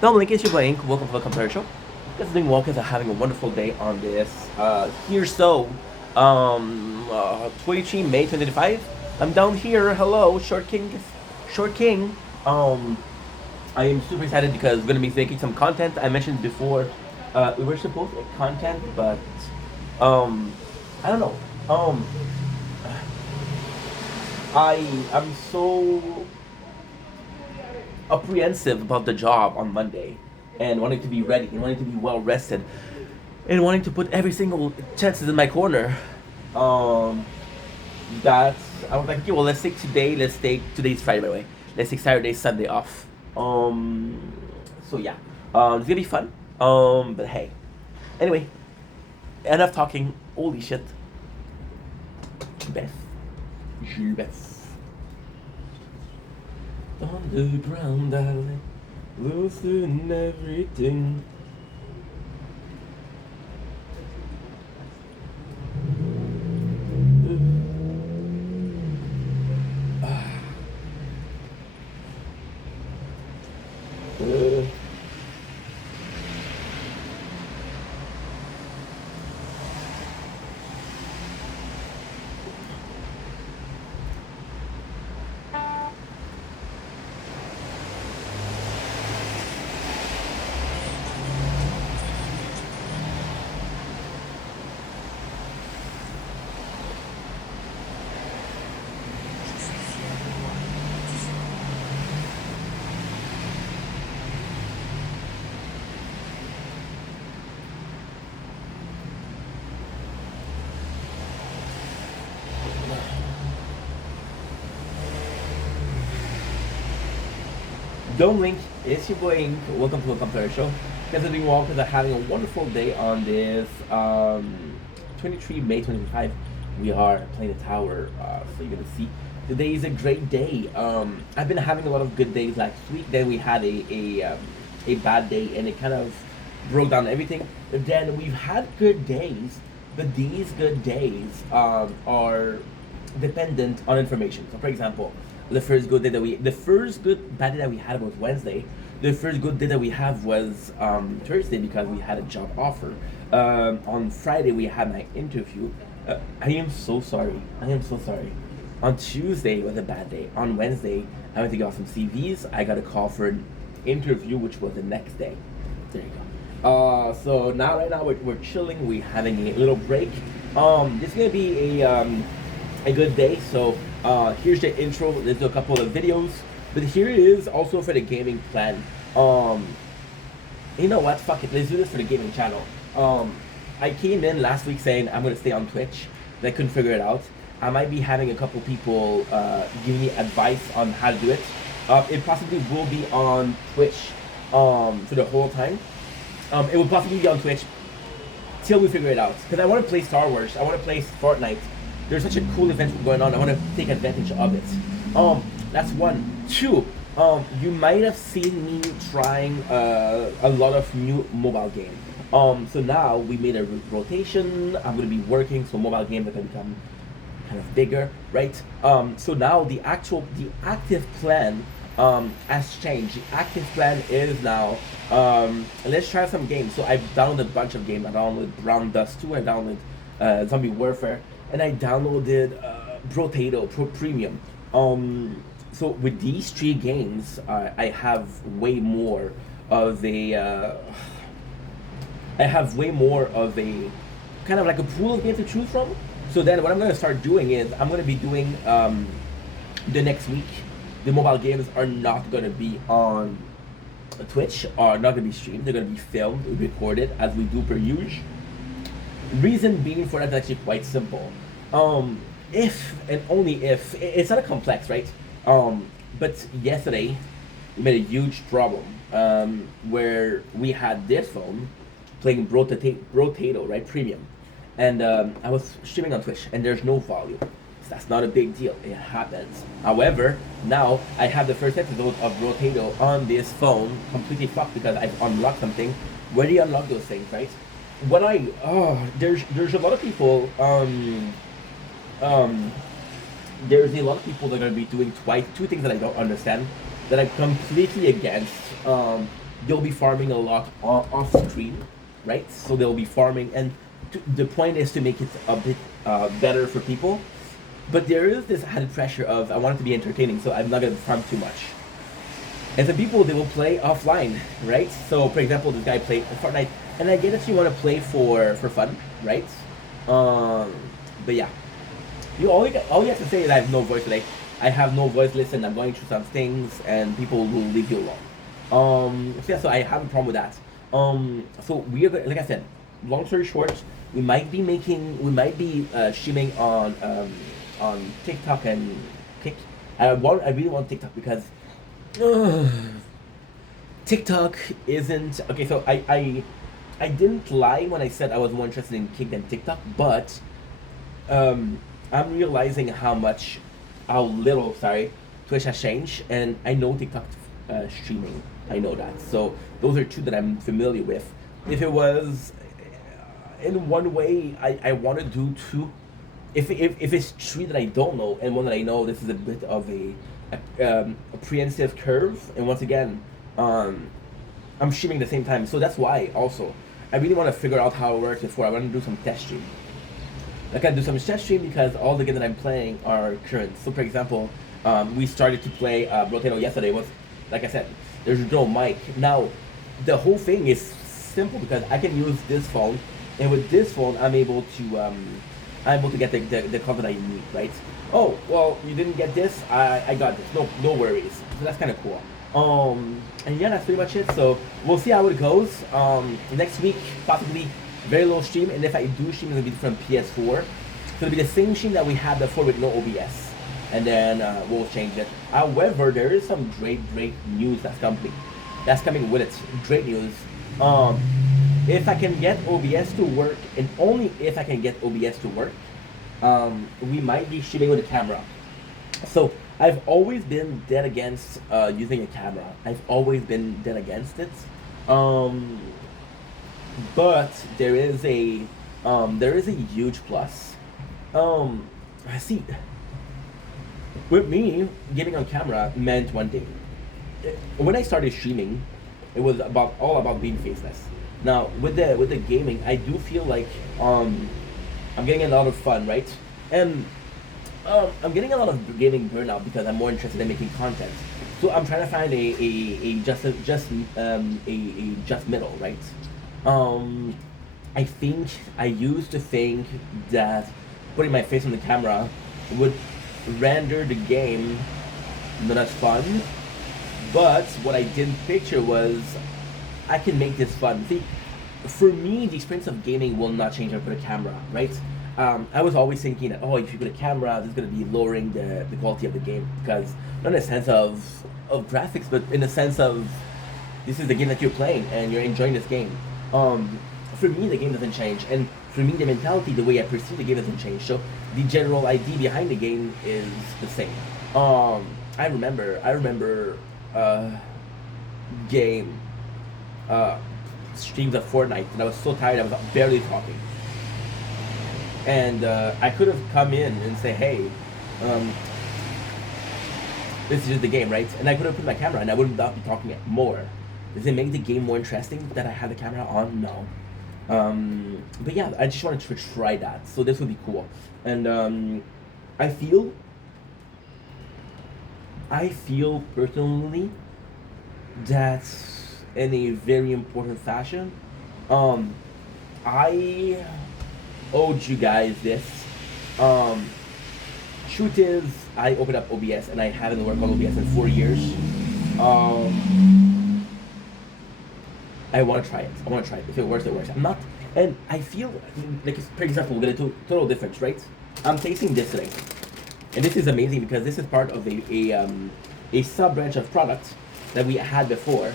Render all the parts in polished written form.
Dominic, it's your boy Ink. Welcome to the Computer Show. Guys are doing well, guys are having a wonderful day on this here 23 May 2025. I'm down here. Hello, Short King. I am super excited because we're gonna be making some content. I mentioned before, we were supposed to make content, but um, I don't know. I'm so apprehensive about the job on Monday and wanting to be ready and wanting to be well rested and wanting to put every single chances in my corner. Um, that's I was like, okay, well, let's take today's Friday, by the way. Let's take Saturday, Sunday off. So yeah, it's gonna be fun. But hey, anyway, enough talking. Holy shit, Beth, Beth. On the ground, darling, losing everything. Uh, Don't link, it's your boy Ink. Welcome to the Computer Show. Guys are doing well because are having a wonderful day on this 23 May 2025. We are playing the tower, so you're gonna see. Today is a great day. I've been having a lot of good days last week. Then we had a bad day, and it kind of broke down everything. Then we've had good days, but these good days are dependent on information. So, for example, the first good bad day that we had was Wednesday. The first good day that we have was Thursday because we had a job offer. On Friday we had my interview. I am so sorry. I am so sorry. On Tuesday was a bad day. On Wednesday I went to get off some CVs. I got a call for an interview, which was the next day. There you go. So now right now we're chilling. We're having a little break. This is gonna be a good day. So here's the intro. Let's do a couple of videos. But here it is also for the gaming plan. You know what? Fuck it. Let's do this for the gaming channel. I came in last week saying I'm gonna stay on Twitch. I couldn't figure it out. I might be having a couple people giving me advice on how to do it. It possibly will be on Twitch for the whole time. It will possibly be on Twitch till we figure it out. Because I want to play Star Wars. I want to play Fortnite. There's such a cool event going on. I want to take advantage of it. That's one. Two. You might have seen me trying a lot of new mobile games. So now we made a rotation. I'm gonna be working, so mobile games are gonna become kind of bigger, right? So now the active plan has changed. The active plan is now let's try some games. So I've downloaded a bunch of games. I downloaded Brown Dust 2. I downloaded Zombie Warfare, and I downloaded Brotato Pro Premium. So with these three games, I have way more of a kind of like a pool of games to choose from. So then what I'm going to start doing is I'm going to be doing the next week. The mobile games are not going to be on Twitch, are not going to be streamed. They're going to be filmed, recorded as we do per usual. Reason being for that is actually quite simple. If and only if it's not a complex, right? But yesterday we made a huge problem where we had this phone playing Brotato, right, premium, and I was streaming on Twitch, and there's no volume. So that's not a big deal. It happens. However, now I have the first episode of Brotato on this phone completely fucked because I've unlocked something. Where do you unlock those things, right? There's a lot of people there's a lot of people that are going to be doing two things that I don't understand, that I'm completely against. they'll be farming a lot off screen, right? So they'll be farming, and the point is to make it a bit better for people. But there is this added pressure of I want it to be entertaining, so I'm not gonna farm too much. And some people they will play offline, right? So for example, this guy played Fortnite, and I get that you want to play for fun, right? But yeah, all you have to say is I have no voice today. I have no voice. Listen, I'm going through some things, and people will leave you alone. So yeah, so I have a problem with that. So we are like I said, long story short, we might be streaming on TikTok and Kick. I really want TikTok because TikTok isn't okay. So I didn't lie when I said I was more interested in Kick than TikTok, but I'm realizing how little, sorry, Twitch has changed, and I know TikTok streaming. I know that. So those are two that I'm familiar with. If it was in one way, I want to do two. If it's three that I don't know and one that I know, this is a bit of a prehensive curve. And once again, I'm streaming at the same time, so that's why also I really want to figure out how it works before I want to do some test stream. Like I do some test stream because all the games that I'm playing are current. So for example, we started to play Brotato yesterday. Was like I said, there's no mic. Now, the whole thing is simple because I can use this phone, and with this phone, I'm able to get the content I need, right? Oh, well, you didn't get this. I got this. No worries. So that's kind of cool. And yeah, that's pretty much it. So we'll see how it goes. Next week, possibly very low stream, and if I do stream, it'll be from PS4. So it'll be the same stream that we had before with no OBS, and then we'll change it. However, there is some great news that's coming with it. Great news. If I can get OBS to work, and only if I can get OBS to work, we might be shooting with a camera. So I've always been dead against using a camera. I've always been dead against it. But there is a huge plus. I see. With me, getting on camera meant one thing. When I started streaming, it was all about being faceless. Now with the gaming, I do feel like I'm getting a lot of fun, right? And I'm getting a lot of gaming burnout because I'm more interested in making content. So I'm trying to find a just middle, right? I used to think that putting my face on the camera would render the game not as fun, but what I didn't picture was I can make this fun. See, for me, the experience of gaming will not change if I put a camera, right? I was always thinking that, if you put a camera, this is going to be lowering the quality of the game, because not in the sense of graphics, but in the sense of this is the game that you're playing and you're enjoying this game. For me, the game doesn't change, and for me, the mentality, the way I perceive the game doesn't change. So the general idea behind the game is the same. I remember game streams of Fortnite, and I was so tired I was barely talking. And I could have come in and say, hey, this is just the game, right? And I could have put my camera and I would not be talking more. Does it make the game more interesting that I have the camera on? No. But yeah, I just wanted to try that. So this would be cool. And I feel personally that in a very important fashion, I owed you guys this. Truth is, I opened up OBS and I haven't worked on OBS in 4 years. I want to try it. If it works, it works. I'm not, and I feel like, for example, we're gonna do total difference, right? I'm tasting this today, and this is amazing because this is part of a sub branch of products that we had before,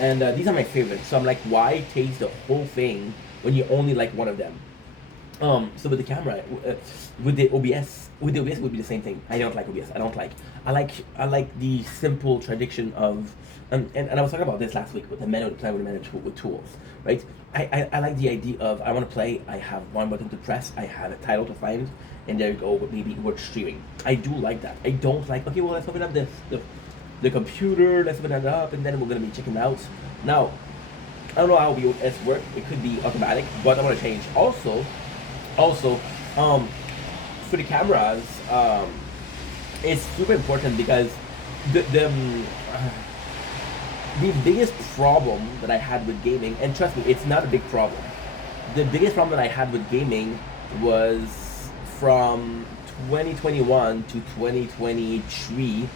and these are my favorites. So I'm like, why taste the whole thing when you only like one of them? So with the camera, with the OBS would be the same thing. I don't like OBS. I like the simple tradition of, and I was talking about this last week with the menu to play with tools, right? I like the idea of I want to play. I have one button to press. I have a title to find, and there you go. Maybe we're streaming. I do like that. I don't like. Okay, well let's open up this. the computer. Let's open that up, and then we're gonna be checking out. Now, I don't know how OBS work. It could be automatic, but I want to change. Also, for the cameras, it's super important because the biggest problem that I had with gaming, and trust me, it's not a big problem. The biggest problem that I had with gaming was from 2021 to 2023.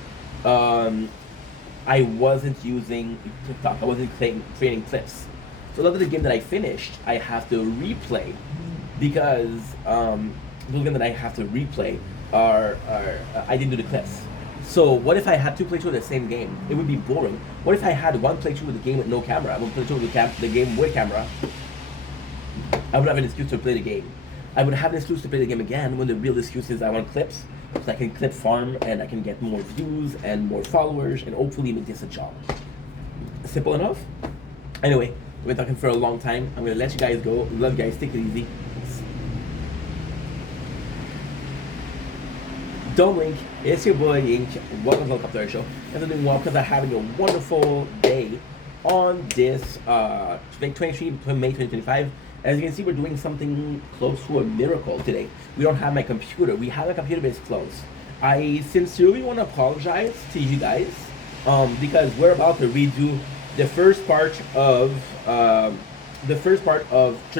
I wasn't using TikTok. I wasn't creating clips. So a lot of the game that I finished, I have to replay because the game that I have to replay are I didn't do the clips. So what if I had two playthroughs of the same game? It would be boring. What if I had one playthrough with the game with no camera, one playthrough with the game with camera? I would have an excuse to play the game. I would have an excuse to play the game again when the real excuse is I want clips, so I can clip farm and I can get more views and more followers and hopefully make this a job. Simple enough? Anyway, we've been talking for a long time. I'm gonna let you guys go. Love you guys. Take it easy. Don't Link, it's your boy Ink. Welcome to the Helicopter Show. And I'm doing well because I'm having a wonderful day on this 23 May 2025. As you can see, we're doing something close to a miracle today. We don't have my computer. We have a computer, but it's closed. I sincerely want to apologize to you guys because we're about to redo the first part of Trailer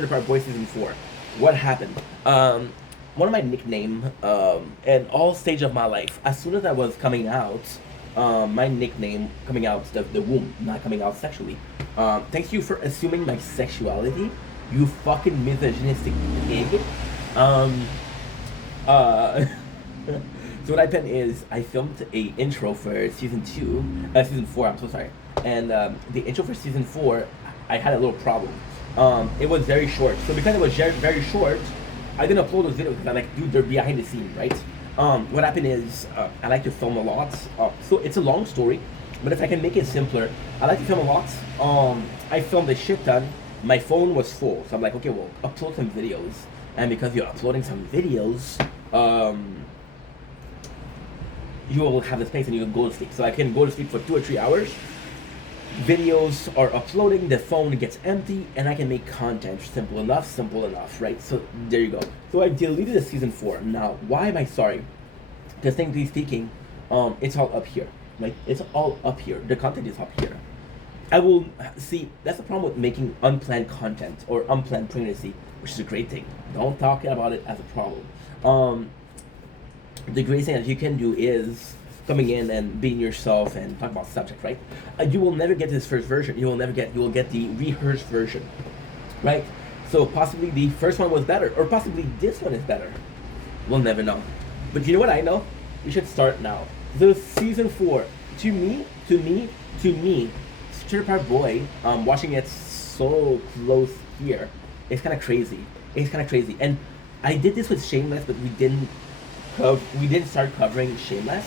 Park Boys Season 4. What happened? One of my nickname in all stage of my life, as soon as I was coming out, my nickname coming out, the womb, not coming out sexually. Thank you for assuming my sexuality, you fucking misogynistic pig. So what happened is I filmed a intro for season 4. I'm so sorry. And the intro for season 4, I had a little problem. It was very short. So because it was very short, I didn't upload those videos because I'm like, dude, they're behind the scene, right? What happened is I like to film a lot. So it's a long story, but if I can make it simpler, I like to film a lot. I filmed a shit ton. My phone was full, so I'm like, okay, well, upload some videos. And because you're uploading some videos, you will have the space and you can go to sleep. So I can go to sleep for 2 or 3 hours. Videos are uploading, the phone gets empty, and I can make content. Simple enough, right? So there you go. So I deleted the season 4. Now, why am I sorry? Because technically speaking, it's all up here. Like, it's all up here. The content is up here. I will see, that's the problem with making unplanned content or unplanned pregnancy, which is a great thing. Don't talk about it as a problem. The great thing that you can do is coming in and being yourself and talk about subject, right? You will never get this first version. You will get the rehearsed version, right? So possibly the first one was better, or possibly this one is better. We'll never know. But you know what I know? We should start now. The season 4, to me, Trailer Park Boy, watching it so close here, it's kind of crazy. And I did this with Shameless, but we didn't start covering Shameless.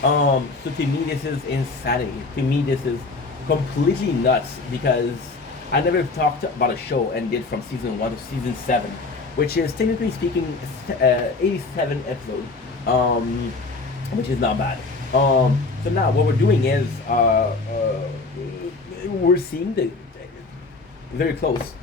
So to me, this is insanity. To me, this is completely nuts because I never talked about a show and did from season 1 to season 7, which is technically speaking 87 episodes, which is not bad. So now what we're doing is we're seeing the very close.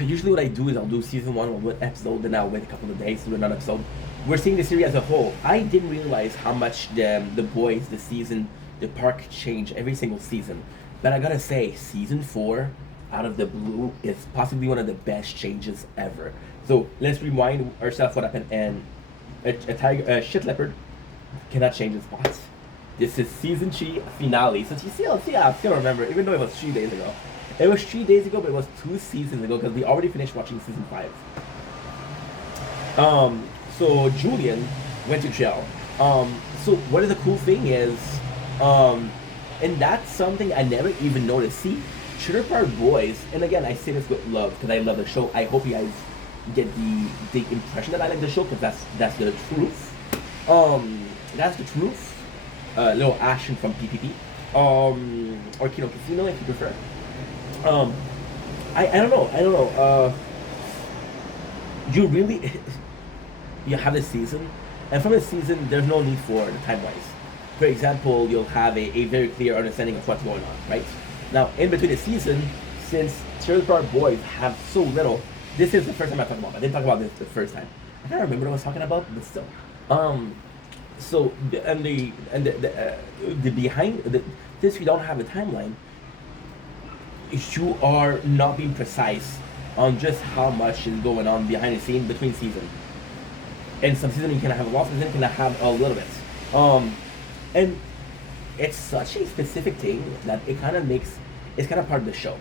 Usually what I do is I'll do season 1 one episode, then I'll wait a couple of days to do another episode. We're seeing the series as a whole. I didn't realize how much the boys, the park change every single season. But I gotta say, season 4, out of the blue, is possibly one of the best changes ever. So let's remind ourselves what happened. And a shit leopard cannot change its spots. This is season 3 finale. So I still remember, even though it was 3 days ago. It was 3 days ago, but it was 2 seasons ago because we already finished watching season 5. So Julian went to jail. So what is the cool thing is, and that's something I never even noticed. See, Trailer Park Boys, and again, I say this with love because I love the show. I hope you guys get the impression that I like the show because that's the truth. That's the truth. Little action from PPP, or Kino Casino if you prefer. I don't know. You really you have this season, and from this season, there's no need for the time-wise. For example, you'll have a very clear understanding of what's going on, right? Now, in between the season, since Trailer Park Boys have so little, this is the first time I talk about it. I didn't talk about this the first time. I can't remember what I was talking about, but still. So the behind the since we don't have a timeline, you are not being precise on just how much is going on behind the scene between seasons. And some season you can have a lot, some season you can have a little bit. And it's such a specific thing that it kind of makes it's kind of part of the show.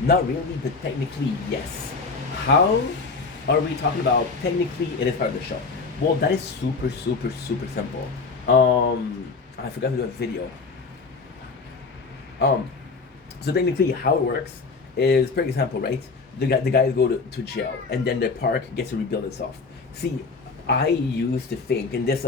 Not really, but technically yes. How are we talking about? Technically, it is part of the show. Well, that is super simple. I forgot to do a video. So technically, how it works is, for example, right? The guys go to jail, and then the park gets to rebuild itself. See, I used to think, and this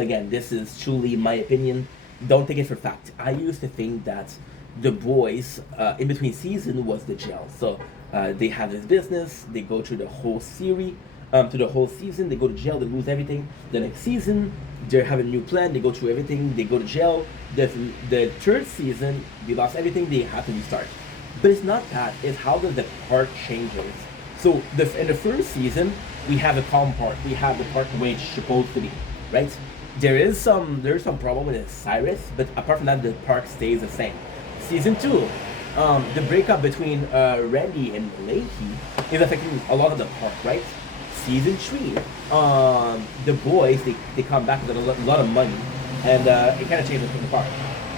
is truly my opinion. Don't take it for fact. I used to think that the boys in between season was the jail. So they have this business. They go through the whole series. To the whole season, they go to jail, they lose everything. The next season, they have a new plan, they go through everything, they go to jail. The third season, they lost everything, they have to restart. But it's not that, it's how the park changes. So in the first season, we have a calm park, we have the park the way it's supposed to be, right? There's some problem with Cyrus, but apart from that, the park stays the same. Season 2, the breakup between Randy and Leahy is affecting a lot of the park, right? Season 3, the boys they come back with a lot of money, and it kind of changes the park.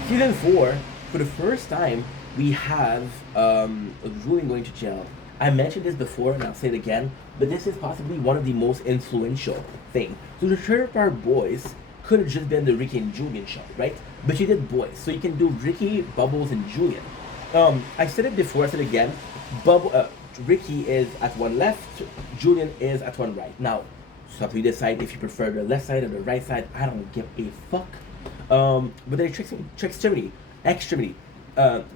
Season 4, for the first time, we have Julian going to jail. I mentioned this before, and I'll say it again, but this is possibly one of the most influential things. So the Trailer Park Boys could have just been the Ricky and Julian show, right? But you did boys, so you can do Ricky, Bubbles, and Julian. I said it before, I said it again. Ricky is at one left, Julian is at one right. Now, so you decide if you prefer the left side or the right side. I don't give a fuck. But then extremity.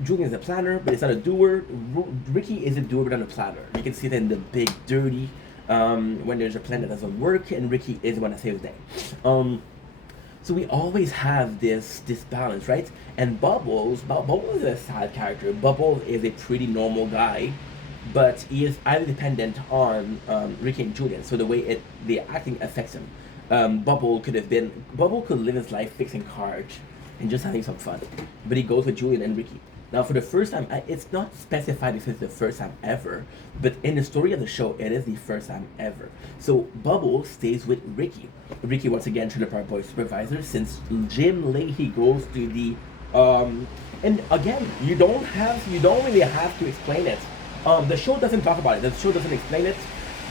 Julian is a planner, but it's not a doer. Ricky is a doer, but not a planner. You can see that in the big dirty when there's a plan that doesn't work, and Ricky is the one that saves the day. So we always have this balance, right? And Bubbles is a sad character. Bubbles is a pretty normal guy, but he is highly dependent on Ricky and Julian. So the way the acting affects him. Bubble could live his life fixing cars and just having some fun, but he goes with Julian and Ricky. Now, for the first time, it's not specified if it's the first time ever, but in the story of the show, it is the first time ever. So Bubble stays with Ricky. Ricky, once again, Trailer Park Boys supervisor, since Jim Leahy goes to the and again, you don't really have to explain it. The show doesn't talk about it. The show doesn't explain it,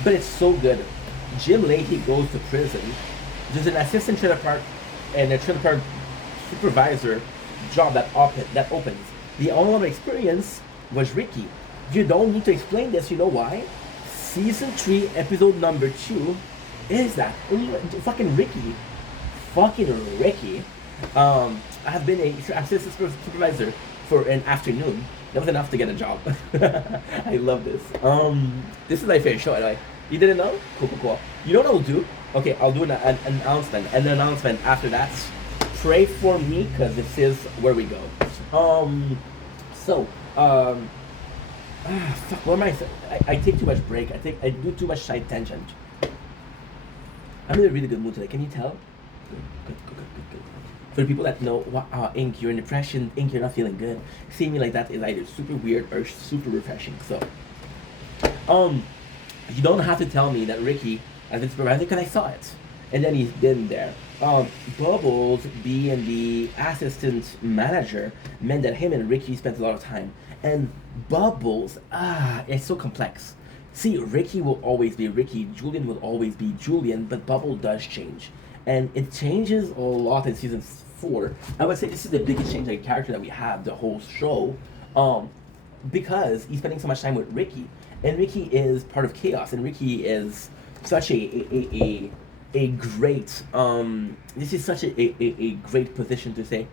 but it's so good. Jim Leahy goes to prison. There's an assistant Trailer Park and a Trailer Park supervisor job that opens. The only experience was Ricky. You don't need to explain this. You know why? Season 3, episode number 2 is that fucking Ricky. I have been a assistant supervisor for an afternoon. That was enough to get a job. I love this. This is my favorite show. Anyway, you didn't know? Cool. You know what I'll do? Okay, I'll do an announcement. And the announcement after that, pray for me, because this is where we go. Fuck, what am I saying? I take too much break. I do too much side tangent. I'm in a really good mood today. Can you tell? Good. For the people that know, Ink, you're in depression, Ink, you're not feeling good. Seeing me like that is either super weird or super refreshing. So, you don't have to tell me that Ricky has been supervisor, because I saw it. And then he's been there. Bubbles being the assistant manager meant that him and Ricky spent a lot of time. And Bubbles, it's so complex. See, Ricky will always be Ricky, Julian will always be Julian, but Bubble does change. And it changes a lot in season 4. I would say this is the biggest change in character that we have the whole show, because he's spending so much time with Ricky. And Ricky is part of chaos, and Ricky is such a great this is such a great position to say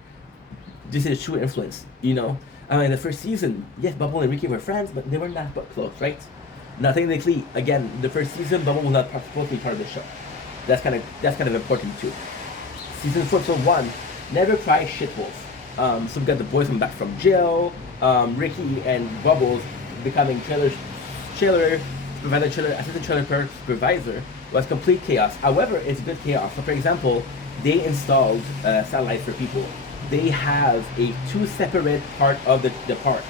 this is a true influence, you know. In the first season, yes, Bubble and Ricky were friends, but they were not close, right? Now technically, again, the first season, Bubble was not supposed to be part of the show. That's kind of important too. Season 4, episode 1, Never Cry Shitholes. So we got the boys coming back from jail. Ricky and Bubbles becoming trailer supervisor, assistant trailer park supervisor was complete chaos. However, it's good chaos. So, for example, they installed satellites for people. They have a two separate part of the park.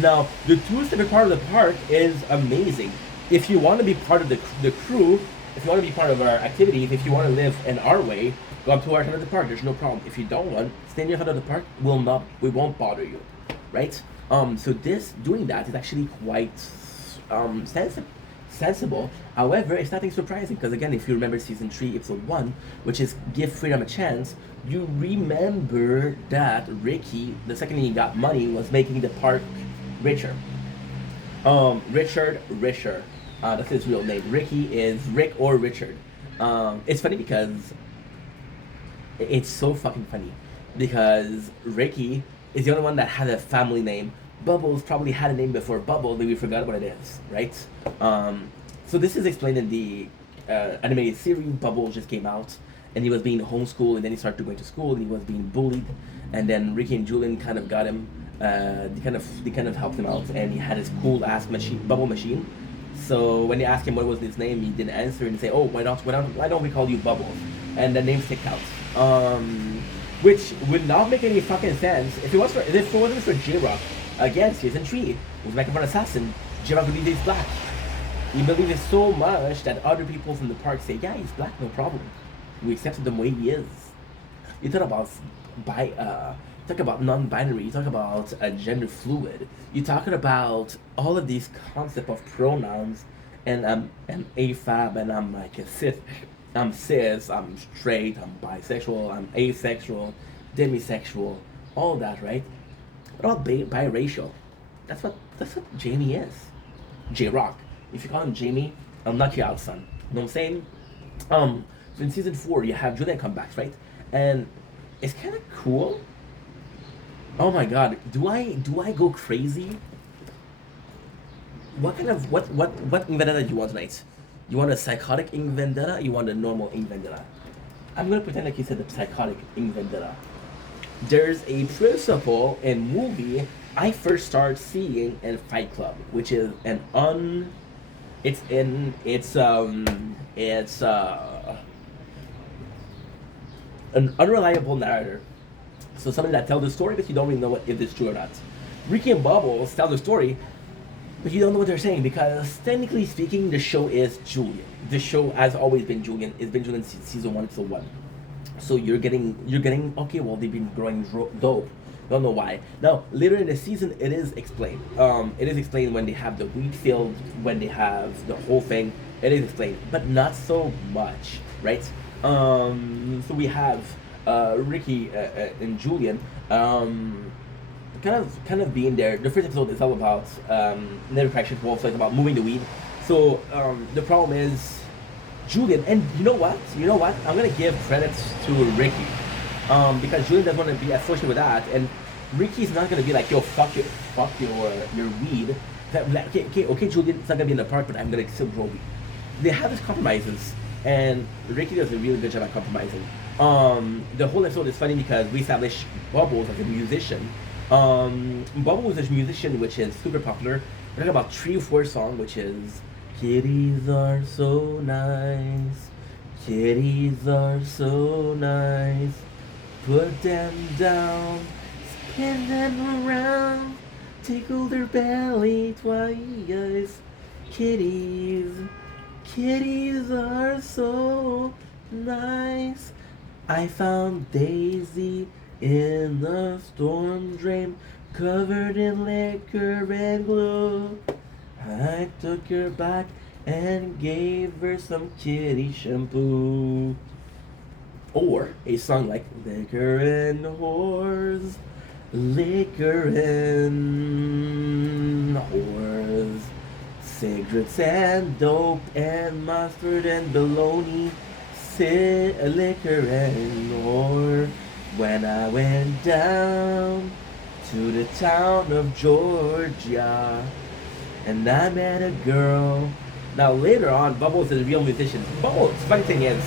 Now, the two separate part of the park is amazing. If you want to be part of the crew, if you want to be part of our activities, if you want to live in our way, go up to our side of the park. There's no problem. If you don't want, stay in your side of the park. We won't bother you, right? So doing that is actually quite sensible. However, it's nothing surprising because again, if you remember season 3, episode 1, which is give freedom a chance, you remember that Ricky, the second he got money, was making the park richer. Richard Risher. That's his real name. Ricky is Rick or Richard. It's funny because it's so fucking funny because Ricky is the only one that had a family name. Bubbles probably had a name before Bubble, but we forgot what it is, right? So this is explained in the animated series. Bubbles just came out, and he was being homeschooled, and then he started going to school, and he was being bullied, and then Ricky and Julian kind of got him. They kind of helped him out, and he had his cool ass bubble machine. So when they asked him what was his name, he didn't answer, and he say, "Oh, why don't we call you Bubbles?" And the name stick out. Which would not make any fucking sense if it wasn't for J-Rock. Again, season 3 was like an assassin. J-Rock believed he's black. He believed it so much that other people from the park say, "Yeah, he's black, no problem. We accept him the way he is." You talk about non-binary. You talk about gender fluid. You're talking about all of these concepts of pronouns, and I'm AFAB, and I'm like a cis. I'm cis. I'm straight. I'm bisexual. I'm asexual, demisexual. All that, right? But all biracial. That's what Jamie is. J-Rock. If you call him Jamie, I'll knock you out, son. You know what I'm saying? So in season 4, you have Julian come back, right? And it's kind of cool. Oh my god, do I go crazy? What Ink Vendetta do you want tonight? You want a psychotic Ink Vendetta? Or you want a normal Ink Vendetta? I'm gonna pretend like you said the psychotic Ink Vendetta. There's a principle in movie I first started seeing in Fight Club, which is an unreliable narrator. So somebody that tells the story, but you don't really know if it's true or not. Ricky and Bubbles tell the story, but you don't know what they're saying because technically speaking, the show is Julian. The show has always been Julian. It's been Julian season 1 episode 1. So you're getting okay. Well, they've been growing dope. Don't know why. Now later in the season, it is explained. It is explained when they have the wheat field, when they have the whole thing. It is explained, but not so much, right? So we have Ricky and Julian kind of being there. The first episode is all about Never Cry Shitholes, so it's about moving the weed. So the problem is Julian, and you know what? I'm gonna give credits to Ricky because Julian doesn't want to be associated with that, and Ricky's not gonna be like, "Yo, fuck your weed." Like, okay, Julian, it's not gonna be in the park, but I'm gonna still grow weed. They have these compromises, and Ricky does a really good job at compromising. The whole episode is funny because we establish Bubbles as a musician. Bubbles is a musician which is super popular. We're talking about 3 or 4 songs, which is "Kitties are so nice, kitties are so nice, put them down, spin them around, tickle their belly twice, kitties are so nice. I found Daisy in the storm drain, covered in liquor and glue. I took her back and gave her some kitty shampoo." Or a song like "Liquor and Whores, Liquor and Whores, cigarettes and dope and mustard and bologna, liquor and whore. When I went down to the town of Georgia, and I met a girl." Now later on, Bubbles is a real musician. Bubbles, funny thing is,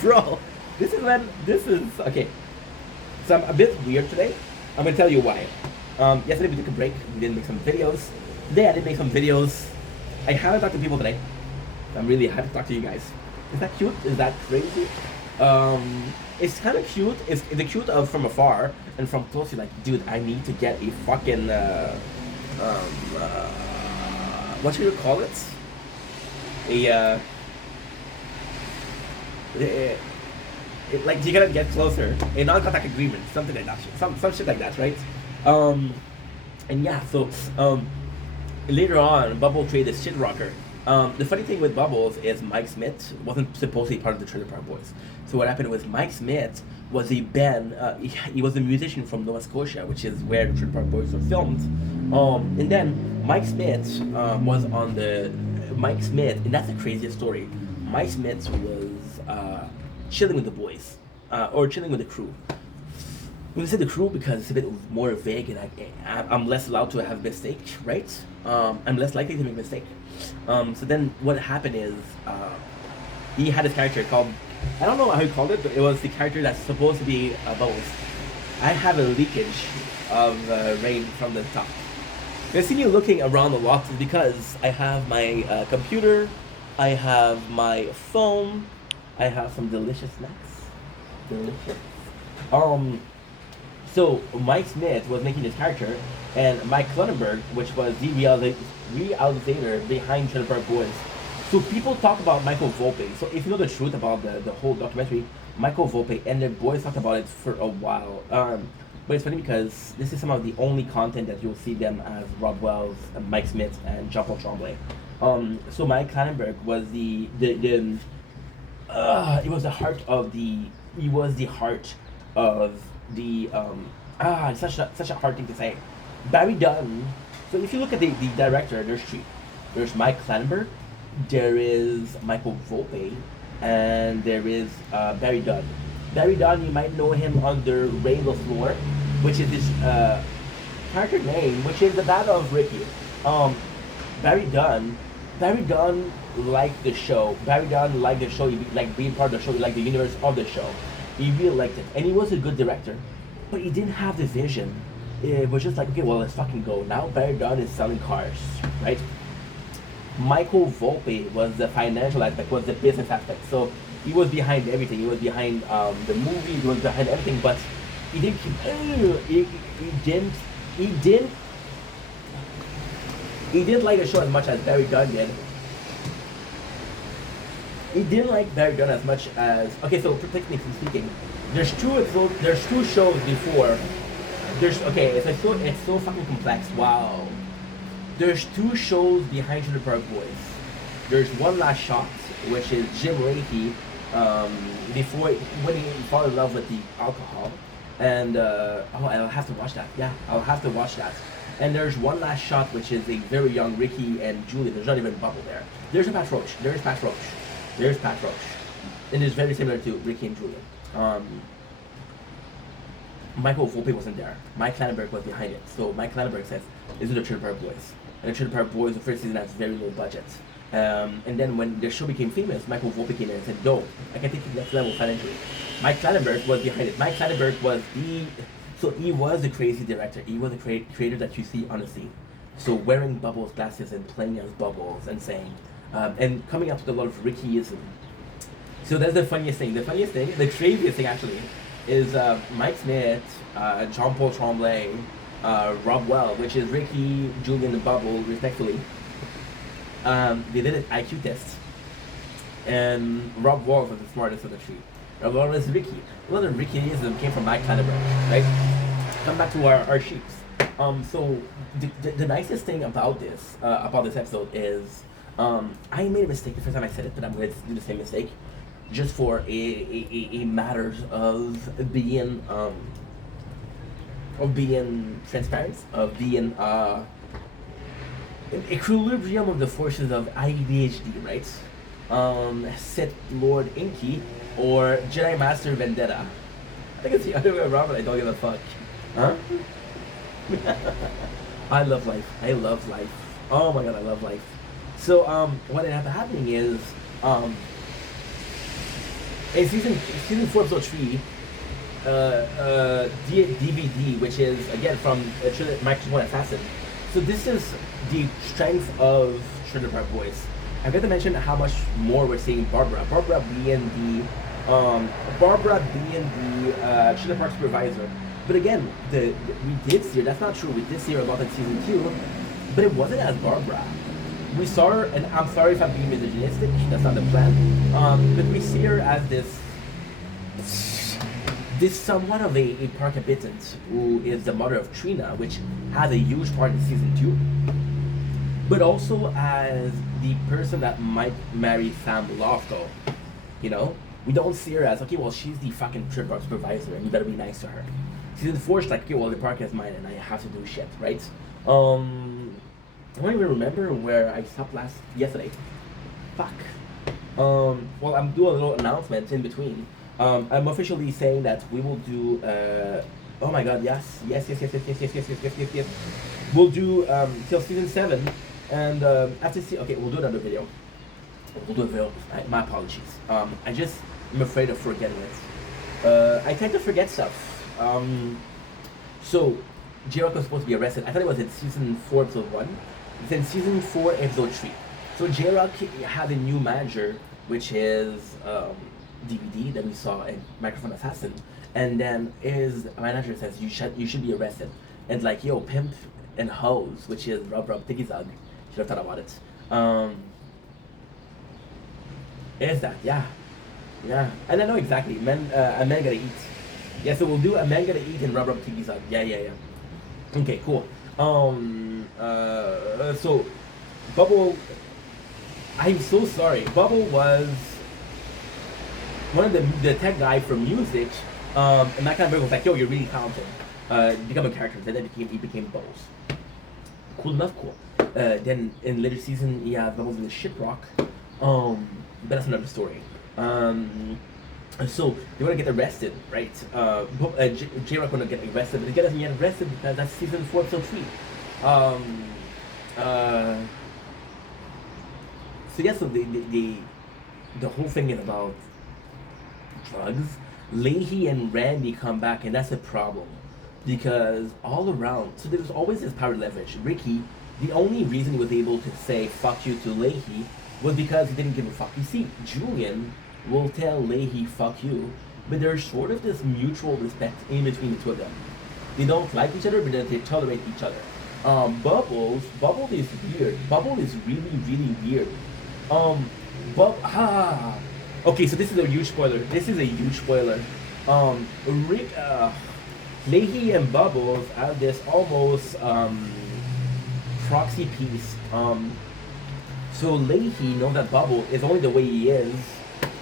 bro, this is okay. So I'm a bit weird today. I'm gonna tell you why. Yesterday we took a break. We didn't make some videos. Today I did make some videos. I haven't talked to people today. I'm really happy to talk to you guys. Is that cute? Is that crazy? It's kind of cute. It's the cute of from afar and from close. You're like, dude, I need to get a fucking what should you call it? Like you gotta get closer. A non-contact agreement, something like that. Some shit like that, right? And yeah, so later on, Bubble traded Shit Rocker. The funny thing with Bubbles is Mike Smith wasn't supposed to be part of the Trailer Park Boys. So what happened was Mike Smith was a band. He was a musician from Nova Scotia, which is where the Trailer Park Boys were filmed. And then Mike Smith was on the Mike Smith, and that's the craziest story. Mike Smith was chilling with the boys, or chilling with the crew. I'm gonna say the crew because it's a bit more vague, and I'm less allowed to have mistakes, right? I'm less likely to make a mistake. So then what happened is he had this character called, I don't know how he called it, but it was the character that's supposed to be Bubbles. I have a leakage of rain from the top. You see me looking around a lot because I have my computer, I have my phone, I have some delicious snacks. Delicious. So Mike Smith was making this character, and Mike Cronenberg, which was the realizator behind Trailer Park Boys. So people talk about Michael Volpe. So if you know the truth about the whole documentary, Michael Volpe and the boys talked about it for a while. But it's funny because this is some of the only content that you'll see them as Rob Wells, Mike Smith, and Jean-Paul Tremblay. So Mike Cronenberg was it was the heart of the. He was the heart of the. It's such a hard thing to say. Barry Dunn. So if you look at the director, there's three. There's Mike Cronenberg, there is Michael Volpe, and there is Barry Dunn. Barry Dunn, you might know him under Ray LaFleur, which is this character name, which is the dad of Ricky. Barry Dunn liked the show. Barry Dunn liked the show. He liked being part of the show. He liked the universe of the show. He really liked it, and he was a good director, but he didn't have the vision. It was just like, okay, well, let's fucking go. Now Barry Dunn is selling cars, right? Michael Volpe was the financial aspect, was the business aspect. So he was behind everything. He was behind the movie. He was behind everything, but he didn't keep. He didn't like the show as much as Barry Dunn did. He didn't like Barry Dunn as much as. Okay, so technically speaking, there's two shows before. It's so fucking complex. Wow. There's two shows behind Trailer Park Boys. There's One Last Shot, which is Jim Leahy, when he fell in love with the alcohol, and I'll have to watch that. Yeah, I'll have to watch that. And there's One Last Shot, which is a very young Ricky and Julie. There's not even a Bubble there. There's Pat Roach, and it's very similar to Ricky and Julie. Michael Volpe wasn't there. Mike Cronenberg was behind it. So Mike Cronenberg says, "These are the Trailer Park Boys." And the Trailer Park Boys, the first season has very low budget. And then when the show became famous, Michael Volpe came in and said, "Yo, I can take it to the next level financially." Mike Cronenberg was behind it. Mike Cronenberg was he was the crazy director. He was the creator that you see on the scene. So wearing Bubbles glasses and playing as Bubbles and saying, and coming up with a lot of Rickyism. So that's the funniest thing. The craziest thing actually, is Mike Smith, Jean-Paul Tremblay, Rob Well, which is Ricky, Julian, and Bubble, respectively. They did an IQ test, and Rob Wells was the smartest of the three. Rob Wells was Ricky. A lot of Rickyism came from Mike Cronenberg, right? Come back to our sheeps. So the nicest thing about this episode is, I made a mistake the first time I said it, but I'm going to do the same mistake, just for a matter of being transparent, of being an equilibrium of the forces of IDHD, right? Sith Lord Inky or Jedi Master Vendetta. I think it's the other way around, but I don't give a fuck. Huh? I love life. Oh my god, I love life. So what ended up happening is in season 4 episode 3, DVD, which is again from Microsoft One Assassin. So this is the strength of Trailer Park Boys. I got to mention how much more we're seeing Barbara. Barbara being the Trailer Park supervisor. But again, we did see her. That's not true. We did see her a lot in season 2, but it wasn't as Barbara. We saw her, and I'm sorry if I'm being misogynistic. That's not the plan. But we see her as this somewhat of a park habitant who is the mother of Trina, which has a huge part in season 2, but also as the person that might marry Sam Lofto. You know, we don't see her as, okay, well, she's the fucking trip park supervisor and you better be nice to her. Season 4 is like, okay, well, the park is mine and I have to do shit, right? I don't even remember where I stopped yesterday. Fuck. Well, I'm doing a little announcement in between. I'm officially saying that we will do, oh my god, yes. We'll do, till season 7, and, after okay, we'll do another video. My apologies. I'm afraid of forgetting it. I tend to forget stuff. So, J-Rock was supposed to be arrested. I thought it was in season 4, episode 1. It's in season 4, episode 3. So J-Rock had a new manager, which is, DVD that we saw in Microphone Assassin, and then his manager says you should be arrested, and like, yo, pimp and hose, which is Rub Tiggy Zug. Should have thought about it. Is that yeah, and I know exactly. A man gotta eat. Yeah, so we'll do a man gotta eat and Rub Tiggy Zug. Yeah. Okay, cool. So Bubble, I'm so sorry. Bubble was one of the tech guy for music, and that kind of was like, yo, you're really talented. Become a character. Then he became Bubbles. Cool enough, cool. Then in later season, yeah, Bubbles in the Shiprock. But that's another story. So they want to get arrested, right? J-Rock want to get arrested, but he doesn't get arrested because that's season 4, episode 3. So yeah, so the whole thing is about drugs. Leahy and Randy come back, and that's a problem because all around, so there was always this power leverage. Ricky, the only reason he was able to say fuck you to Leahy was because he didn't give a fuck. You see, Julian will tell Leahy fuck you, but there's sort of this mutual respect in between the two of them. They don't like each other, but they tolerate each other. Bubble is weird. Bubble is really weird. Okay, so this is a huge spoiler. Leahy and Bubbles have this almost proxy piece. So Leahy knows that Bubble is only the way he is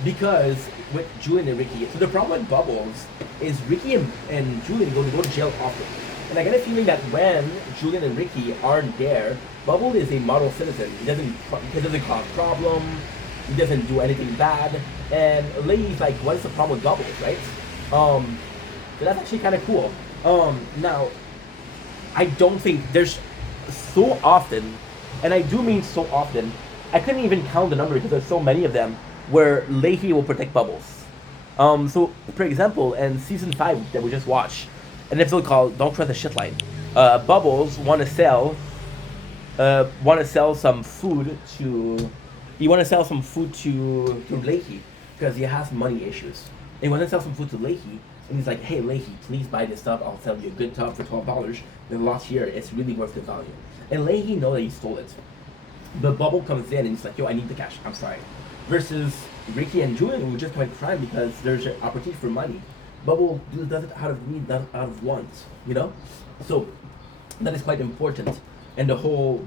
because with Julian and Ricky. So the problem with Bubbles is Ricky and Julian go to jail often. And I get a feeling that when Julian and Ricky aren't there, Bubble is a model citizen. He doesn't cause problems. He doesn't do anything bad. And Leahy's like, what is the problem with Bubbles, right? So that's actually kind of cool. Now, I don't think there's so often, and I do mean so often, I couldn't even count the number because there's so many of them where Leahy will protect Bubbles. So, for example, in season 5 that we just watched, an episode called "Don't Trust the Shit Line," Bubbles want to sell some food to. He want to sell some food to Leahy because he has money issues. And he want to sell some food to Leahy, and he's like, "Hey, Leahy, please buy this stuff. I'll sell you a good tub for $12. The last year, it's really worth the value." And Leahy know that he stole it, but Bubble comes in and he's like, "Yo, I need the cash. I'm sorry." Versus Ricky and Julian, who just commit crime because there's an opportunity for money. Bubble does it out of need, does it out of want, you know. So that is quite important, and the whole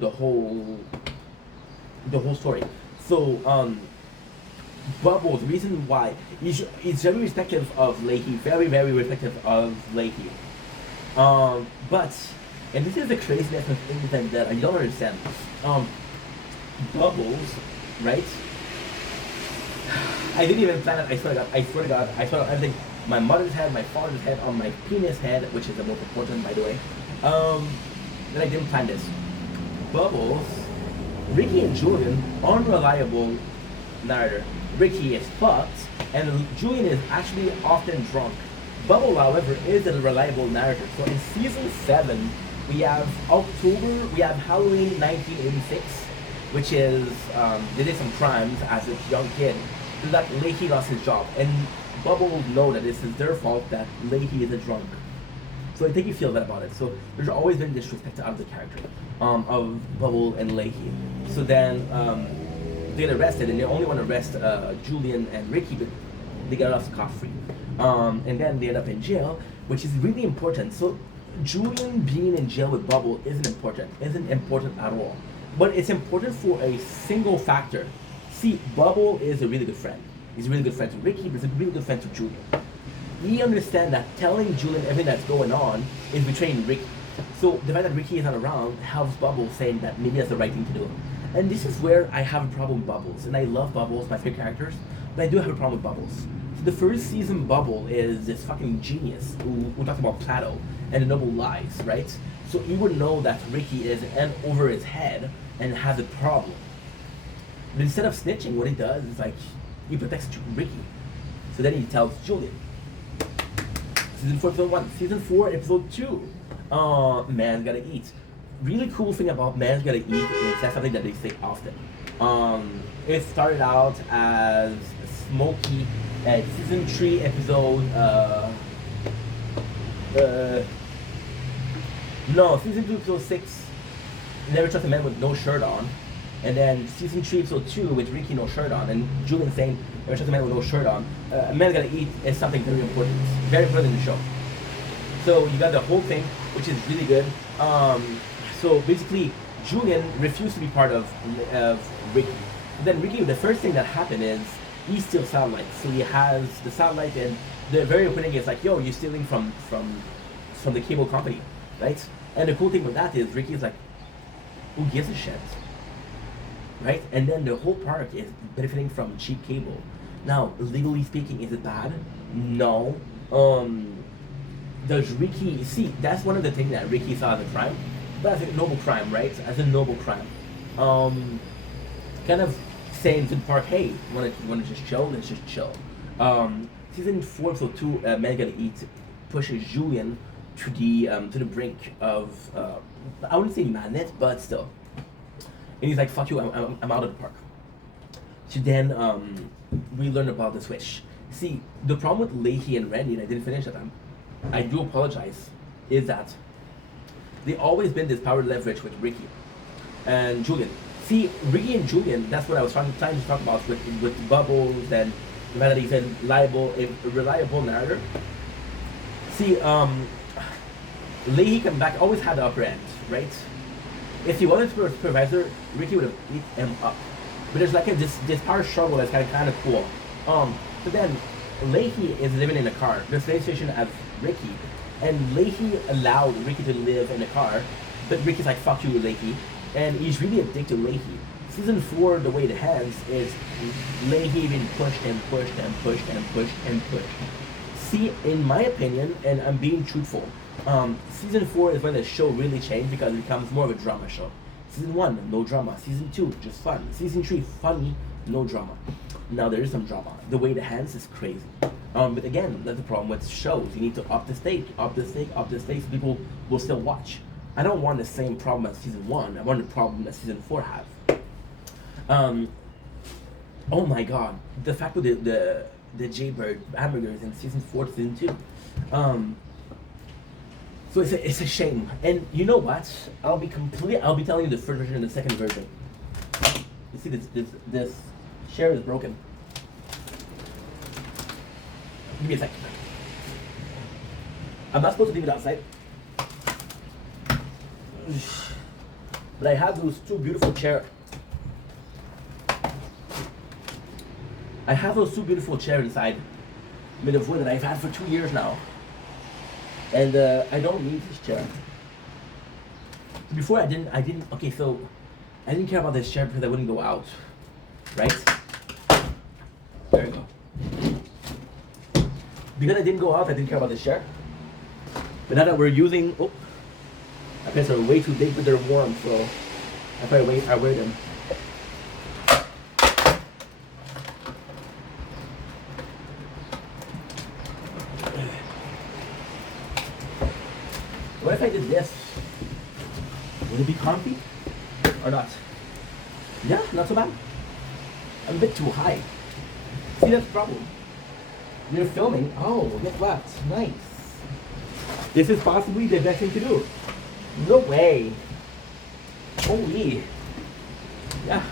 story. So Bubbles, reason why he's very respectful of Leahy, very respectful of Leahy. But, and this is the craziness of things that I don't understand. Bubbles, right? I didn't even plan it. I swear to God, I saw everything. My mother's head, my father's head, on my penis head, which is the most important, by the way. Then I didn't plan this. Bubbles, Ricky and Julian, unreliable narrator. Ricky is fucked, and Julian is actually often drunk. Bubble, however, is a reliable narrator. So in season 7, we have Halloween 1986, which is they did some crimes as a young kid. So that Leahy lost his job, and Bubble know that this is their fault that Leahy is a drunk. So I think you feel that about it. So there's always been disrespect out of the character of Bubble and Leahy. So then they get arrested, and they only want to arrest Julian and Ricky, but they get off scot-free. And then they end up in jail, which is really important. So Julian being in jail with Bubble isn't important at all. But it's important for a single factor. See, Bubble is a really good friend. He's a really good friend to Ricky, but he's a really good friend to Julian. We understand that telling Julian everything that's going on is betraying Ricky. So the fact that Ricky is not around helps Bubble saying that maybe that's the right thing to do. And this is where I have a problem with Bubbles. And I love Bubbles, my favorite characters, but I do have a problem with Bubbles. So the first season Bubble is this fucking genius who talks about Plato and the noble lies, right? So you would know that Ricky is in over his head and has a problem. But instead of snitching, what he does is like, he protects Ricky. So then he tells Julian. Season 4, episode 1. Season 4, episode 2. Man's Gotta Eat. Really cool thing about Man's Gotta Eat is that's something that they say often. It started out as Smokey at season 3, episode season 2, episode 6. Never Trust a Man with No Shirt On. And then season 3, episode 2 with Ricky no shirt on, and Julian saying, Never Trust a Man with No Shirt On. A Man's Gotta Eat is something very important. Very important in the show. So you got the whole thing, which is really good. So basically, Julian refused to be part of Ricky. And then Ricky, the first thing that happened is he steals satellites. So he has the satellite, and the very opening is like, yo, you're stealing from the cable company, right? And the cool thing with that is Ricky's like, who gives a shit? Right? And then the whole park is benefiting from cheap cable. Now, legally speaking, is it bad? No. Does Ricky see? That's one of the things that Ricky saw as a crime, but as a noble crime, right? As a noble crime, kind of saying to the park, "Hey, want to just chill? Let's just chill." Season 4, episode 2, Man Gotta Eat pushes Julian to the brink of I wouldn't say madness, but still. And he's like, "Fuck you! I'm out of the park." So then we learn about the switch. See, the problem with Leahy and Randy, and I didn't finish that time, I do apologize, is that they always been this power leverage with Ricky and Julian. See, Ricky and Julian, that's what I was trying to talk about with Bubbles and the fact that he's a reliable narrator. See, Leahy come back always had the upper end, right? If he wasn't supervisor, Ricky would have beat him up. But there's like this power struggle that's kind of cool. So then Leahy is living in a car, the same station as Ricky, and Leahy allowed Ricky to live in a car, but Ricky's like, "Fuck you, Leahy," and he's really addicted to Leahy. Season 4, the way it ends is Leahy being pushed and pushed and pushed and pushed and pushed. See, in my opinion, and I'm being truthful, season 4 is when the show really changed because it becomes more of a drama show. Season 1, no drama. Season 2, just fun. Season 3, funny, no drama. Now there is some drama. The way it ends is crazy. But again, that's the problem with shows. You need to up the stake, so people will still watch. I don't want the same problem as season 1. I want the problem that season 4 have. Oh my god, the fact with the Jaybird hamburgers in season 4 to season 2. So it's a shame. And you know what? I'll be telling you the first version and the second version. You see this chair is broken. Give me a sec. I'm not supposed to leave it outside. But I have those two beautiful chairs. I have those two beautiful chairs inside, made of wood that I've had for 2 years now. And I don't need this chair. Before I didn't, okay, so I didn't care about this chair because I wouldn't go out, right? There you go. Because I didn't go out, I didn't care about this chair. But now that we're using, I guess they're way too big, but they're warm, so I wear them. if I did this? Would it be comfy or not? Yeah, not so bad. I'm a bit too high. See, that's the problem. You're filming. Oh, guess what? Nice. This is possibly the best thing to do. No way. Holy. Yeah.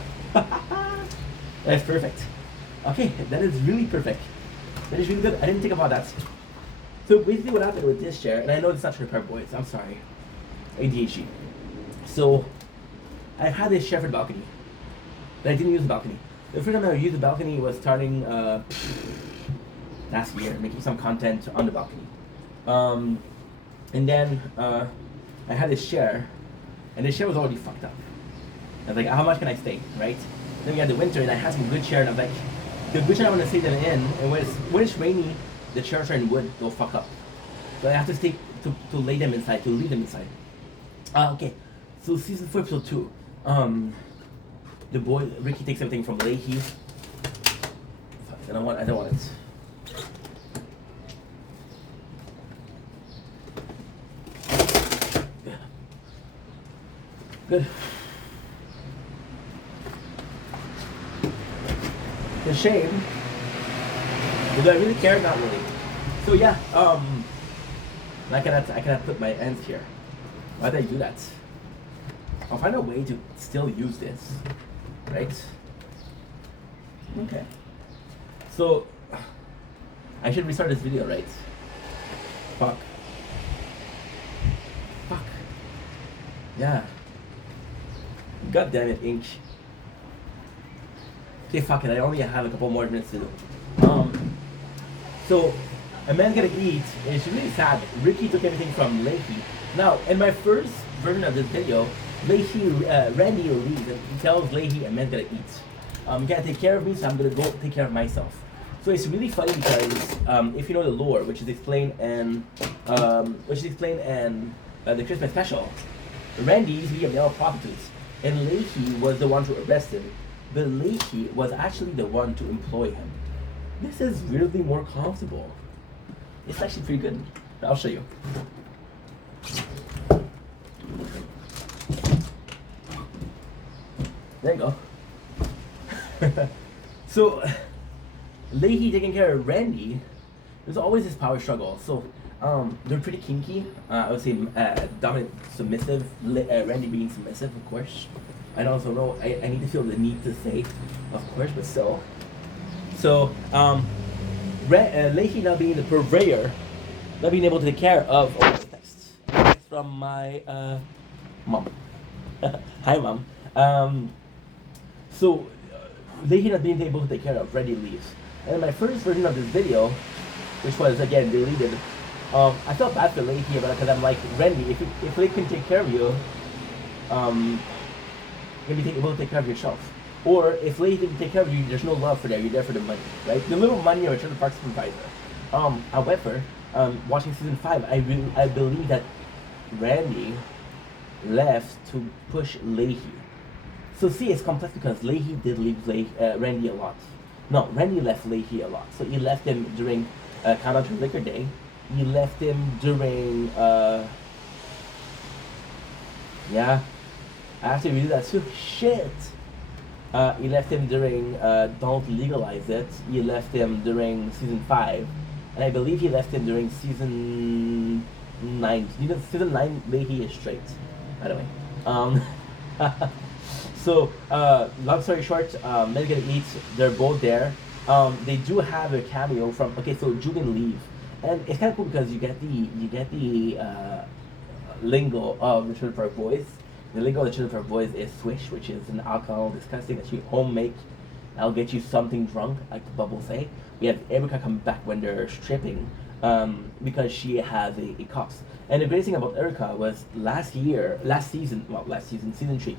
That's perfect. Okay, that is really perfect. That is really good. I didn't think about that. So basically what happened with this chair, and I know it's not Trailer Park Boys, I'm sorry. ADHD. So, I've had this chair for the balcony. But I didn't use the balcony. The first time I used the balcony was starting last year, making some content on the balcony. And then I had this chair, and the chair was already fucked up. I was like, how much can I stay, right? Then we had the winter, and I had some good chair, and I was like, the good chair I want to stay them in, and when it's rainy, the chairs are in wood, they'll fuck up. So I have to stay to lay them inside, to leave them inside. Okay, so season 4, episode 2. The boy Ricky takes everything from Leahy. Fuck, I don't want it. Good. The shame. Do I really care? Not really. So yeah, I cannot put my ends here. Why did I do that? I'll find a way to still use this, right? Okay. So I should restart this video, right? Fuck. Yeah. God damn it, ink. Okay, fuck it. I only have a couple more minutes to do. So, A Man's Gotta Eat is really sad. Ricky took everything from Leahy. Now, in my first version of this video, Randy leaves and he tells Leahy, A Man's Gotta Eat. You gotta take care of me, so I'm gonna go take care of myself. So it's really funny because if you know the lore, which is explained in the Christmas special, Randy used to be a male prostitute, and Leahy was the one to arrest him, but Leahy was actually the one to employ him. This is weirdly more comfortable. It's actually pretty good. I'll show you. There you go. So, Leahy taking care of Randy, there's always this power struggle. So, they're pretty kinky. I would say dominant, submissive. Randy being submissive, of course. I also know I need to feel the need to say, of course, but still. So, Leahy now being the purveyor, not being able to take care of. Oh, text from my mom. Hi, mom. So, Leahy not being able to take care of, Randy leaves. And in my first version of this video, which was again deleted, I felt bad for Leahy because I'm like, Randy, if Leahy can take care of you, you're gonna be able to take care of yourself. Or if Leahy can take care of you, there's no love for that. You're there for the money, right? The little money or Trailer Park Supervisor. However, watching season 5, I believe that Randy left to push Leahy. So see, it's complex because Leahy did leave Randy a lot. No, Randy left Leahy a lot. So he left him during Countdown to Liquor Day. He left him during yeah. I have to redo that too. Shit. He left him during Don't Legalize It. He left him during season 5, and I believe he left him during season 9. You know, season 9, Leahy is straight. By the way. So, long story short, Man's Gotta Eat, they're both there. They do have a cameo from. Okay, so Julian leave, and it's kind of cool because you get the lingo of the Trailer Park Boys. The lingo of the Trailer Park Boys is swish, which is an alcohol disgusting that you home make. I'll get you something drunk, like the bubbles say. We have Erica come back when they're stripping, because she has a cough. And the great thing about Erica was season 3.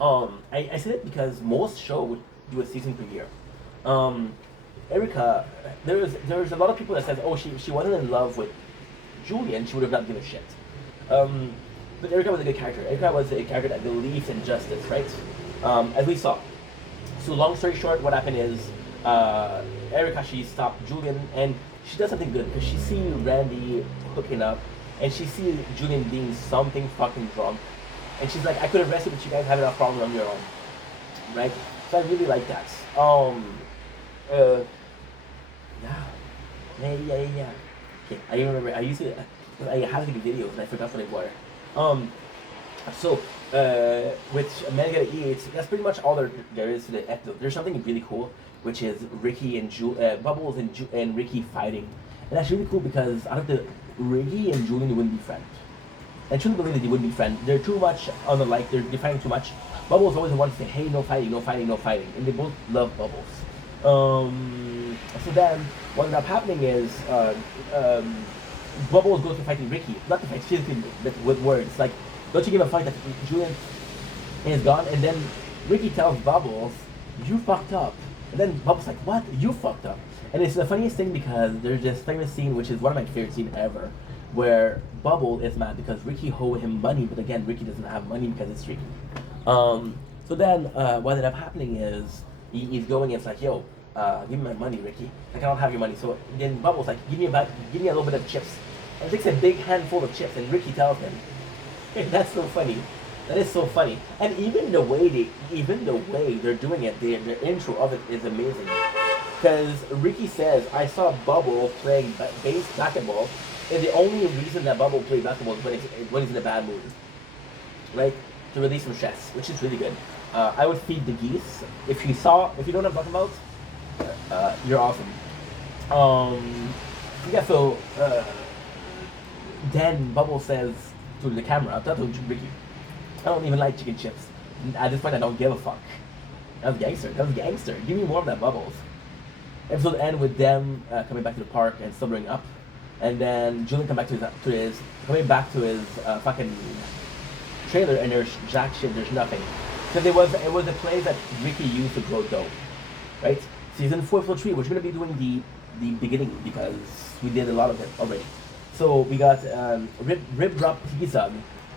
I said it because most show would do a season per year. Erica, there's a lot of people that says, oh, she wasn't in love with Julian, she would have not given a shit. But Erica was a good character. Erica was a character that believes in justice, right? As we saw. So long story short, what happened is Erica, she stopped Julian, and she does something good because she sees Randy hooking up and she sees Julian being something fucking drunk, and she's like, I could have rested, but you guys have enough problem on your own, right? So I really like that. Uh, yeah, yeah. Okay, I remember I used to, I had to take videos and I forgot what they were. So, with Mega Eats, that's pretty much all there is to the episode. There's something really cool, which is Ricky and Bubbles and Ricky fighting. And that's really cool because out of the Ricky and Julian, they wouldn't be friends. I truly believe that they wouldn't be friends. They're too much unlike, they're fighting too much. Bubbles always wants to say, hey, no fighting, no fighting, no fighting. And they both love Bubbles. So then, what ended up happening is, Bubbles goes to fighting Ricky. Not to fight physically, but with words. Like, don't you give a fight that Julian is gone? And then Ricky tells Bubbles, you fucked up. And then Bubbles like, what? You fucked up. And it's the funniest thing because there's this famous scene, which is one of my favorite scenes ever, where Bubble is mad because Ricky owed him money, but again, Ricky doesn't have money because it's Ricky. So then, what ended up happening is, he's going and it's like, yo, give me my money, Ricky. Like, I don't have your money. So then Bubbles like, give me a little bit of chips. And takes a big handful of chips, and Ricky tells him, hey, that's so funny. That is so funny. And even the way they're doing it, the intro of it is amazing. Because Ricky says, I saw Bubble playing basketball, and the only reason that Bubble plays basketball is when he's in a bad mood. Right? To release some stress, which is really good. I would feed the geese. If you don't know what I'm talking about, you're awesome. Yeah, so, then Bubble says to the camera, to Ricky, I don't even like chicken chips. At this point, I don't give a fuck. That was gangster. Give me more of that, Bubbles. Episode end with them coming back to the park and sobering up, and then Julian coming back to his fucking trailer, and there's jack shit. There's nothing, because it was a place that Ricky used to grow dough, right? Season 4, episode 3, we're gonna be doing the beginning because we did a lot of it already. So we got Rib Rub Pizza.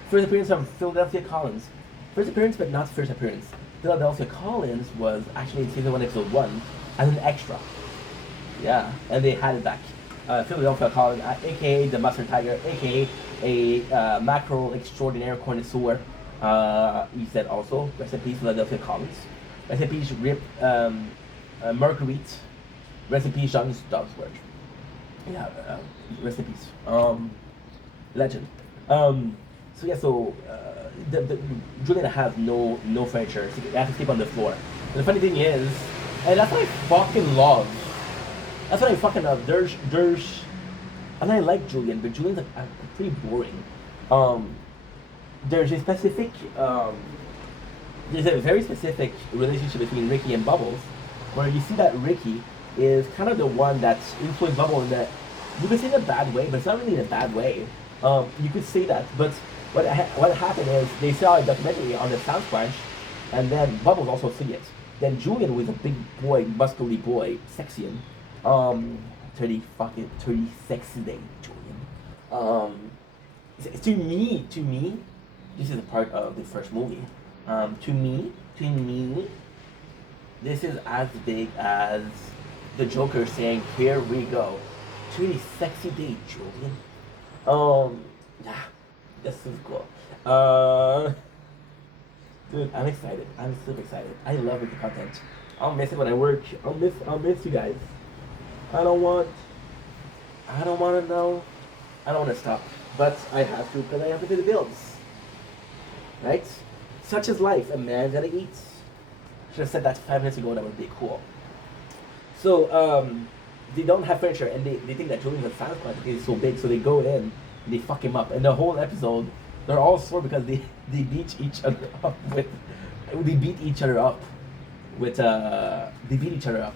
First appearance of Philadelphia Collins. First appearance, but not first appearance. Philadelphia Collins was actually in season 1, episode 1, as an extra. Yeah, and they had it back. Philadelphia Collins, aka the Mustard Tiger, aka a mackerel extraordinaire connoisseur. He said also, rest in peace, Philadelphia Collins. Rest in peace, Marguerite. Rest in peace, John Dogsworth. Yeah, rest in peace. Legend. The Julian has no furniture. So they have to sleep on the floor. And the funny thing is, and that's what I fucking love. That's what I fucking love. And I like Julian, but Julian's pretty boring. There's a very specific relationship between Ricky and Bubbles, where you see that Ricky is kind of the one that's influenced Bubble in that, you could say in a bad way, but it's not really in a bad way. You could say that, but what happened is they saw a documentary on the Sasquatch, and then Bubbles also see it. Then Julian was a big boy, muscly boy, sexian. 30 sexy day, Julian. To me, this is a part of the first movie. To me, this is as big as the Joker saying, "Here we go." 30 sexy day, Julian. Yeah, this is cool. Dude, I'm excited. I'm super excited. I love the content. I'll miss it when I work. I'll miss you guys. I don't want to know. I don't want to stop. But I have to because I have to pay the bills. Right? Such is life. A man gotta eat. Should have said that 5 minutes ago. That would be cool. So, they don't have furniture and they think that Julian's a Sasquatch because he's so big. So they go in and they fuck him up. And the whole episode, they're all sore because they beat each other up with. They beat each other up with. They beat each other up.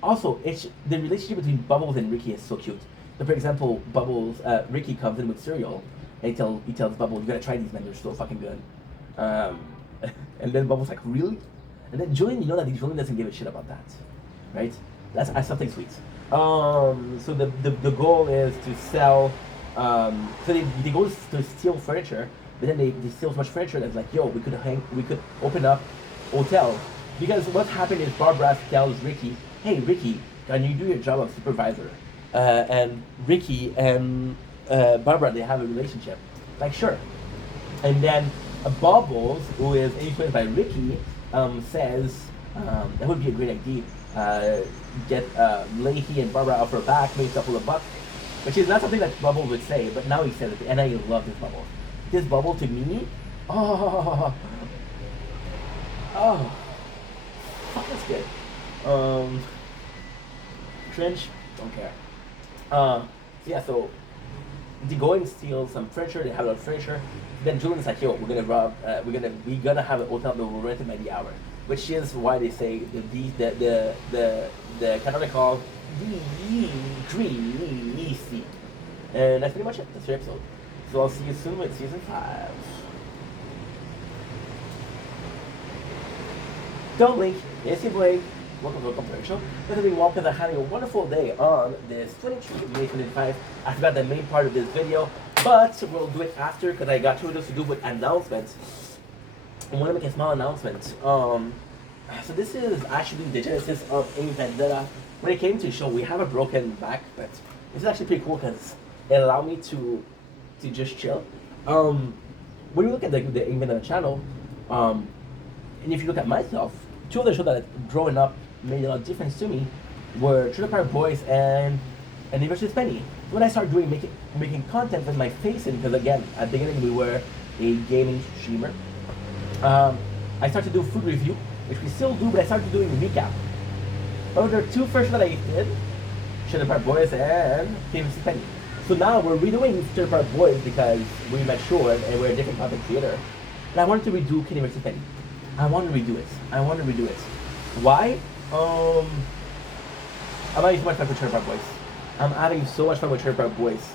Also, the relationship between Bubbles and Ricky is so cute. So, for example, Ricky comes in with cereal, and he tells Bubbles, "You gotta try these, man. They're so fucking good." And then Bubbles like, "Really?" And then Julian, Julian doesn't give a shit about that, right? That's something sweet. So the goal is to sell. So they go to steal furniture, but then they steal so much furniture that's like, "Yo, we could open up hotel." Because what happened is Barbara tells Ricky, "Hey Ricky, can you do your job of supervisor?" And Ricky and Barbara, they have a relationship. Like, sure. And then Bubbles, who is influenced by Ricky, says that would be a great idea. Get Leahy and Barbara off her back, make a couple of bucks. Which is not something that Bubble would say, but now he says it, and I love this Bubble. This Bubble to me, oh, oh, fuck, that's good. Trench, don't care. Yeah, so they go and steal some furniture. They have a lot of furniture. Then Julian's like, "Yo, we're gonna have an hotel that will rent it by the hour," which is why they say the canonical greasy. And that's pretty much it. That's your episode. So I'll see you soon with season 5. Don't blink. It's your boy. Welcome to a commercial. This is being welcome to having a wonderful day on this 23 May 2025. I forgot the main part of this video, but we'll do it after because I got two videos to do with announcements. I want to make a small announcement. So this is actually the genesis of Amy Vendetta. When it came to the show, we have a broken back, but this is actually pretty cool because it allowed me to just chill. When you look at the Amy Vendetta channel, and if you look at myself, two of the shows that growing up made a lot of difference to me were Trailer Park Boys and Need for Speed Penny. When I started making content with my face in, because again, at the beginning we were a gaming streamer, I started to do food review, which we still do, but I started doing recap. Those are two first that I did, Trailer Park Boys and Need for Speed Penny. So now we're redoing Trailer Park Boys because we matured and we're a different content creator. And I wanted to redo Need for Speed Penny. I want to redo it. Why? I'm having so much fun with Trailer Park Boys. I'm having so much fun with Trailer Park Boys.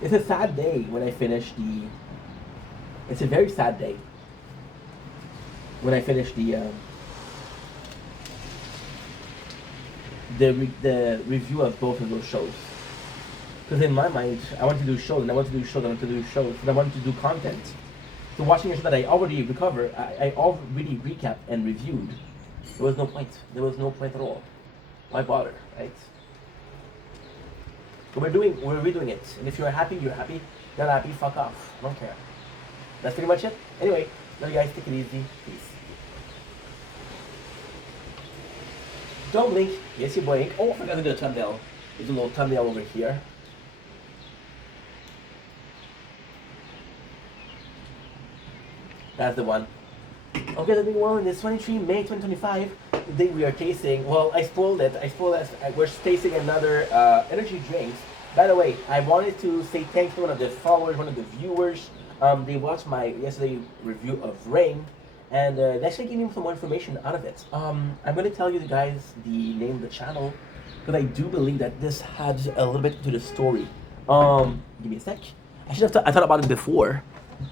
It's a sad day when I finish the. It's a very sad day when I finish the review of both of those shows. Because in my mind, I want to do shows, and I want to do shows, and I want to do content. So watching a show that I already recovered, I already recapped and reviewed, there was no point. There was no point at all. Why bother, right? So we're redoing it. And if you're happy, you're happy. You're not happy, fuck off. I don't care. That's pretty much it. Anyway, love you guys, take it easy. Peace. Don't blink. Yes, your boy. Oh, I forgot to do a thumbnail. There's a little thumbnail over here. That's the one. Okay, let me well in this 23 May 2025. Today we are tasting, well, I spoiled it. We're tasting another energy drinks. By the way, I wanted to say thanks to one of the followers, one of the viewers. They watched my yesterday review of Rain, and they actually gave me some more information out of it. I'm going to tell you guys the name of the channel, because I do believe that this adds a little bit to the story. Give me a sec. I thought about it before.